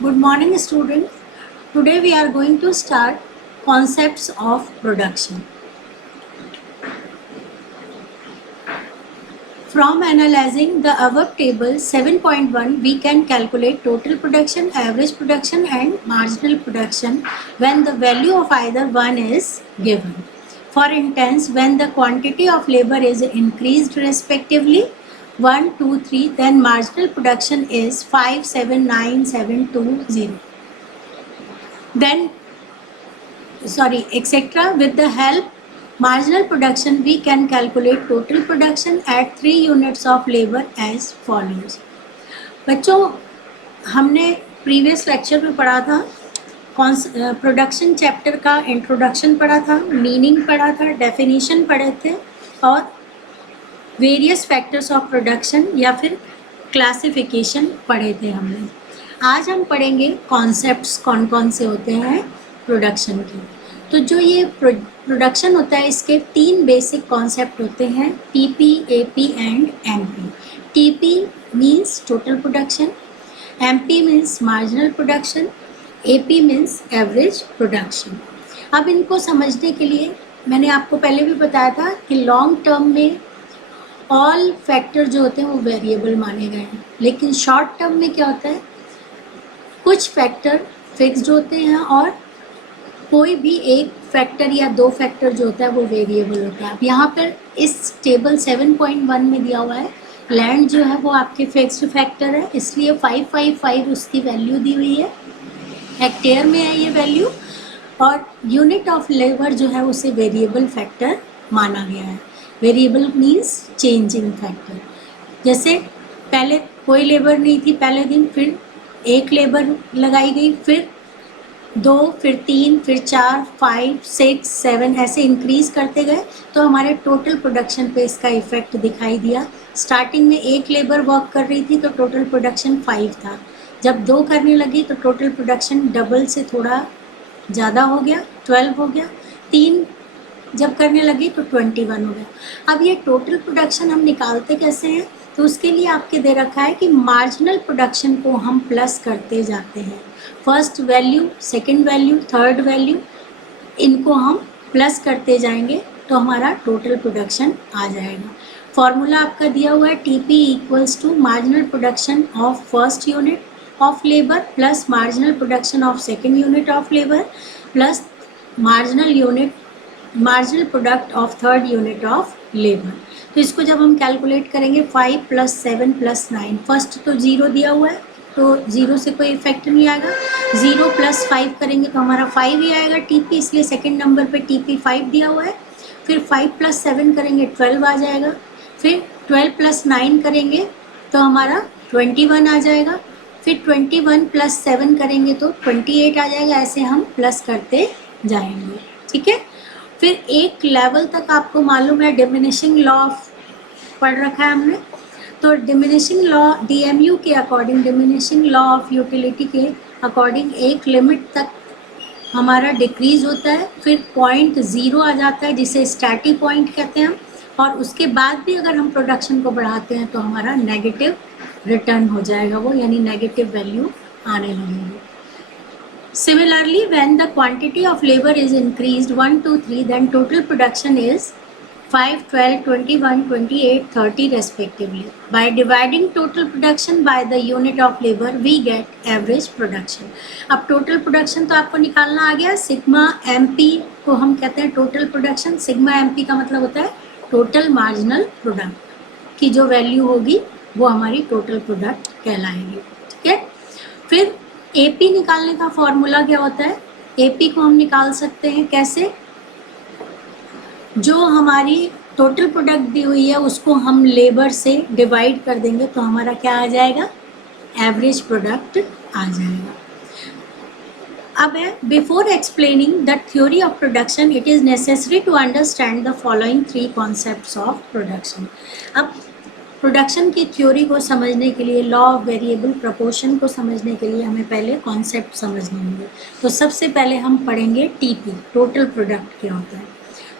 Good morning, students. Today we are going to start concepts of production. From analyzing the above table 7.1, we can calculate total production, average production and marginal production when the value of either one is given. For instance, when the quantity of labor is increased respectively 1, 2, 3, then marginal production is 5, 7, 9, 7, 2, 0. Then etc. With the help marginal production, we can calculate total production at 3 units of labor as follows. बच्चों, हमने previous lecture में पढ़ा था production chapter का introduction पढ़ा था, meaning पढ़ा था, डेफिनेशन पढ़े थे और वेरियस फैक्टर्स ऑफ प्रोडक्शन या फिर क्लासिफिकेशन पढ़े थे हमने. आज हम पढ़ेंगे कॉन्सेप्ट्स कौन कौन से होते हैं प्रोडक्शन के. तो जो ये प्रोडक्शन होता है इसके 3 बेसिक कॉन्सेप्ट होते हैं, TP, AP and MP. TP means total production, MP means marginal production, AP means average production. अब इनको समझने के लिए मैंने आपको पहले भी बताया था कि लॉन्ग टर्म में ऑल फैक्टर जो होते हैं वो वेरिएबल माने गए हैं, लेकिन शॉर्ट टर्म में क्या होता है, कुछ फैक्टर फिक्स्ड होते हैं और कोई भी एक फैक्टर या 2 फैक्टर जो होता है वो वेरिएबल होता है. अब यहाँ पर इस टेबल 7.1 में दिया हुआ है लैंड जो है वो आपके फिक्स्ड फैक्टर है, इसलिए 555 उसकी वैल्यू दी हुई है, हेक्टेयर में है ये वैल्यू, और यूनिट ऑफ लेबर जो है उसे वेरिएबल फैक्टर माना गया है. Variable means changing factor. जैसे पहले कोई लेबर नहीं थी पहले दिन, फिर 1 लेबर लगाई गई, फिर 2, फिर 3, फिर 4, 5, 6, 7 ऐसे इंक्रीज करते गए तो हमारे टोटल प्रोडक्शन पे इसका इफेक्ट दिखाई दिया. स्टार्टिंग में 1 लेबर वर्क कर रही थी तो टोटल प्रोडक्शन 5 था, जब 2 करने लगी तो टोटल प्रोडक्शन डबल से थोड़ा ज़्यादा हो गया, 12 हो गया, 3 जब करने लगी तो 21 हो गया. अब ये टोटल प्रोडक्शन हम निकालते कैसे हैं, तो उसके लिए आपके दे रखा है कि मार्जिनल प्रोडक्शन को हम प्लस करते जाते हैं. First value, second value, third value, इनको हम प्लस करते जाएंगे तो हमारा टोटल प्रोडक्शन आ जाएगा. फॉर्मूला आपका दिया हुआ है TP equals to marginal production of first unit of labour plus marginal production of second unit of labour plus marginal product of third unit of labour. तो इसको जब हम कैलकुलेट करेंगे 5 + 7 + 9, फर्स्ट तो 0 दिया हुआ है तो 0 से कोई इफेक्ट नहीं आएगा, 0 + 5 करेंगे तो हमारा 5 ही आएगा टीपी, इसलिए सेकंड नंबर पे टीपी 5 दिया हुआ है. फिर 5 + 7 करेंगे 12 आ जाएगा, फिर 12 + 9 करेंगे तो हमारा 21 आ जाएगा, फिर 21 + 7 करेंगे तो 28 आ जाएगा. ऐसे हम प्लस करते जाएंगे, ठीक है. फिर एक लेवल तक आपको मालूम है डिमिनिशिंग लॉ पढ़ रखा है हमने, तो डिमिनिशिंग लॉ डीएमयू के according, diminishing law of utility के अकॉर्डिंग एक लिमिट तक हमारा डिक्रीज होता है, फिर 0.0 आ जाता है जिसे स्टैटिक पॉइंट कहते हैं, और उसके बाद भी अगर हम प्रोडक्शन को बढ़ाते हैं तो हमारा नेगेटिव रिटर्न हो जाएगा वो, यानी नेगेटिव वैल्यू आने लगेगी. Similarly, when the quantity of labor is increased 1, 2, 3, then total production is 5, 12, 21, 28, 30 respectively. By dividing total production by the unit of labor, we get average production. अब total production तो आपको निकालना आ गया. सिग्मा MP को हम कहते हैं total production. सिग्मा MP का मतलब होता है total marginal product की जो वैल्यू होगी वो हमारी total product कहलाएगी, ठीक है. फिर एपी निकालने का फॉर्मूला क्या होता है, एपी को हम निकाल सकते हैं कैसे, जो हमारी टोटल प्रोडक्ट दी हुई है उसको हम लेबर से डिवाइड कर देंगे तो हमारा क्या आ जाएगा, एवरेज प्रोडक्ट आ जाएगा. अब है before explaining the theory of production it is necessary to understand the following 3 concepts of production. अब प्रोडक्शन की थ्योरी को समझने के लिए, लॉ ऑफ वेरिएबल प्रोपोर्शन को समझने के लिए हमें पहले कॉन्सेप्ट समझने होंगे. तो सबसे पहले हम पढ़ेंगे टीपी, टोटल प्रोडक्ट क्या होता है.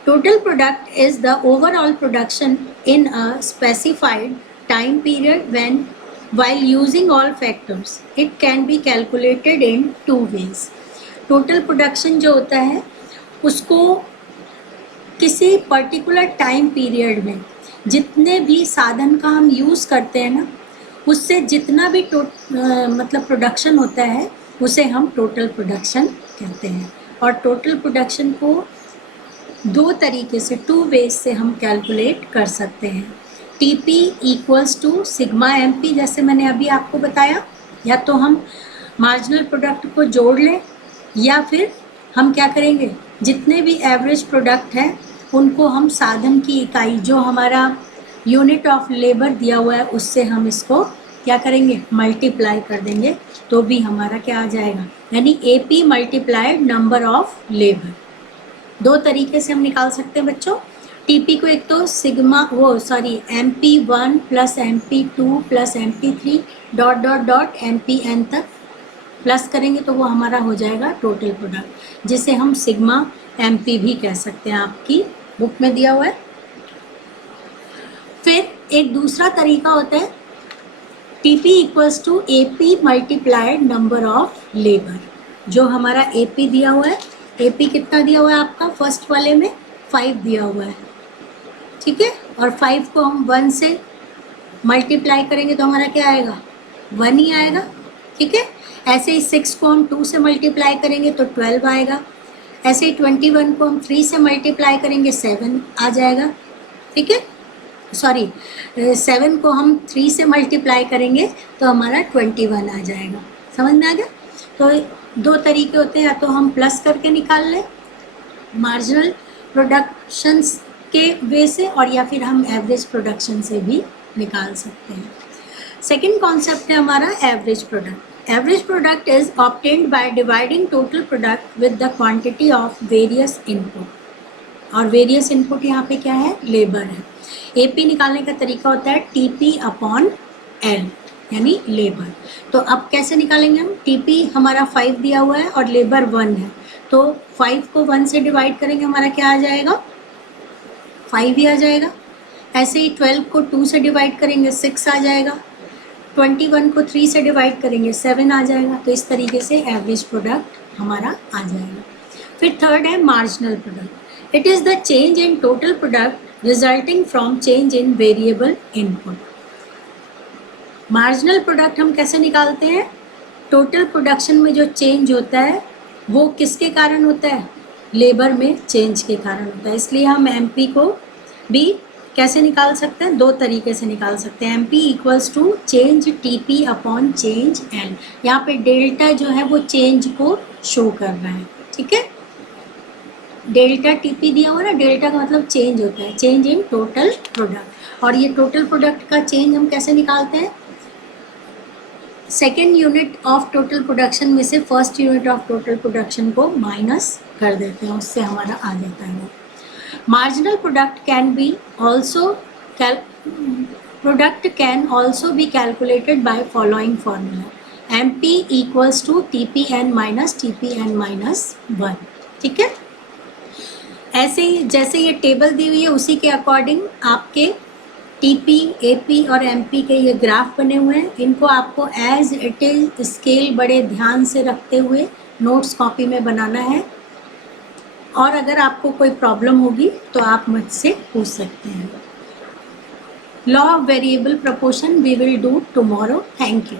Total product is the overall production in a specified time period when while using all factors it can be calculated in two ways. Total production जो होता है उसको किसी पर्टिकुलर टाइम पीरियड में जितने भी साधन का हम यूज़ करते हैं ना, उससे जितना भी मतलब प्रोडक्शन होता है उसे हम टोटल प्रोडक्शन कहते हैं. और टोटल प्रोडक्शन को दो तरीके से, टू वेज से हम कैलकुलेट कर सकते हैं. TP equals to sigma MP, जैसे मैंने अभी आपको बताया. या तो हम मार्जिनल प्रोडक्ट को जोड़ लें या फिर हम क्या करेंगे, जितने भी एवरेज प्रोडक्ट हैं उनको हम साधन की इकाई जो हमारा यूनिट ऑफ लेबर दिया हुआ है उससे हम इसको क्या करेंगे, मल्टीप्लाई कर देंगे, तो भी हमारा क्या आ जाएगा, यानी AP multiplied number of labour. दो तरीके से हम निकाल सकते हैं बच्चों. टीपी को एक तो sigma MP1 plus MP2 plus MP3 dot dot dot MPN तक प्लस करेंगे तो वो हमारा हो जाएगा टोटल प्रोडक्ट, जिसे हम सिग्मा MP भी कह सकते हैं, आपकी बुक में दिया हुआ है. फिर एक दूसरा तरीका होता है TP equals to AP multiplied number of labour. जो हमारा AP दिया हुआ है, AP कितना दिया हुआ है आपका, फर्स्ट वाले में 5 दिया हुआ है, ठीक है. और 5 को हम 1 से मल्टीप्लाई करेंगे तो हमारा क्या आएगा, 1 ही आएगा, ठीक है. ऐसे ही 6 को हम 2 से मल्टीप्लाई करेंगे तो 12 आएगा. ऐसे ही 21 को हम 3 से मल्टीप्लाई करेंगे 7 आ जाएगा, ठीक है. 7 को हम 3 से मल्टीप्लाई करेंगे तो हमारा 21 आ जाएगा. समझ में आ गया. तो दो तरीके होते हैं, या तो हम प्लस करके निकाल लें मार्जिनल प्रोडक्शंस के वे से, और या फिर हम एवरेज प्रोडक्शन से भी निकाल सकते हैं. सेकेंड कॉन्सेप्ट है हमारा average product. Average product is obtained by dividing total product with the quantity of various input. और various input यहाँ पे क्या है, लेबर है. AP निकालने का तरीका होता है TP अपॉन L, यानी लेबर. तो अब कैसे निकालेंगे हम, TP हमारा 5 दिया हुआ है और लेबर 1 है, तो 5 को 1 से डिवाइड करेंगे, हमारा क्या आ जाएगा, 5 ही आ जाएगा. ऐसे ही 12 को 2 से डिवाइड करेंगे 6 आ जाएगा. 21 को 3 से डिवाइड करेंगे 7 आ जाएगा. तो इस तरीके से एवरेज प्रोडक्ट हमारा आ जाएगा. फिर थर्ड है marginal product. It is the change in total product resulting from change in variable input. Marginal product हम कैसे निकालते हैं, टोटल प्रोडक्शन में जो चेंज होता है वो किसके कारण होता है, लेबर में चेंज के कारण होता है. इसलिए हम MP को भी कैसे निकाल सकते हैं, दो तरीके से निकाल सकते हैं. MP equals to change TP upon change L. यहाँ पे डेल्टा जो है वो चेंज को शो कर रहा है, ठीक है. डेल्टा TP दिया हुआ ना, डेल्टा का मतलब चेंज होता है, चेंज इन टोटल प्रोडक्ट. और ये टोटल प्रोडक्ट का चेंज हम कैसे निकालते हैं, second unit of total production में से first unit of total production को माइनस कर देते हैं, उससे हमारा आ जाता है वो. Marginal product can also be calculated by following formula. MP equals to TPN minus TPN minus 1. ठीक है. ऐसे ही जैसे ये टेबल दी हुई है उसी के अकॉर्डिंग आपके TP, AP और MP के ये ग्राफ बने हुए हैं. इनको आपको एज इट इज स्केल बड़े ध्यान से रखते हुए नोट्स कॉपी में बनाना है. और अगर आपको कोई प्रॉब्लम होगी तो आप मुझसे पूछ सकते हैं. Law of variable proportion we will do tomorrow. Thank you.